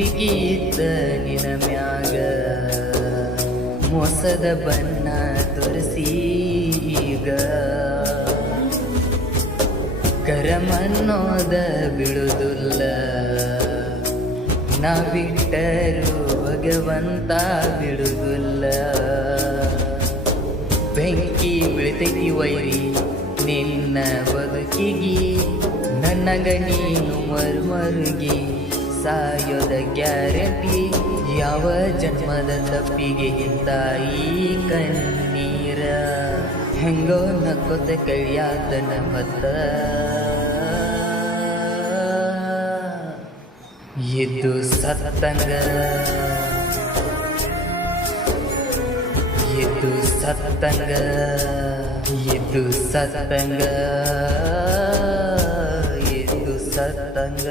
ನಂಬಿಕೆ ಇದ್ದ ನಿನ ಮ್ಯಾಗ ಮೋಸದ ಬಣ್ಣ ತೋರಿಸಿ ಈಗ ಕರಮನ್ನೋದ ಬಿಡುವುದಿಲ್ಲ ನಾ ಬಿಟ್ಟರು ಭಗವಂತ ಬಿಡುವುದಿಲ್ಲ ಬೆಂಕಿ ಬೀಳ್ತೈತಿ ವೈರಿ ನಿನ್ನ ಬದುಕಿಗಿ ನನಗ ನೀನು ಮರುಮರುಗಿ ಸಾಯೋದ ಗ್ಯಾರಂಟಿ ಯಾವ ಜನ್ಮದ ತಪ್ಪಿಗೆ ಹಿಂದಾಯಿ ಕಣ್ಣೀರ ಹೆಂಗೋ ನಕ್ಕೊತ ಕೈಯಾತನ ಮತ್ತ ಇದು ಸತ್ತಂಗ ಇದು ಸತ್ತಂಗ ಇದು ಸತ್ತಂಗ ಇದು ಸತ್ತಂಗ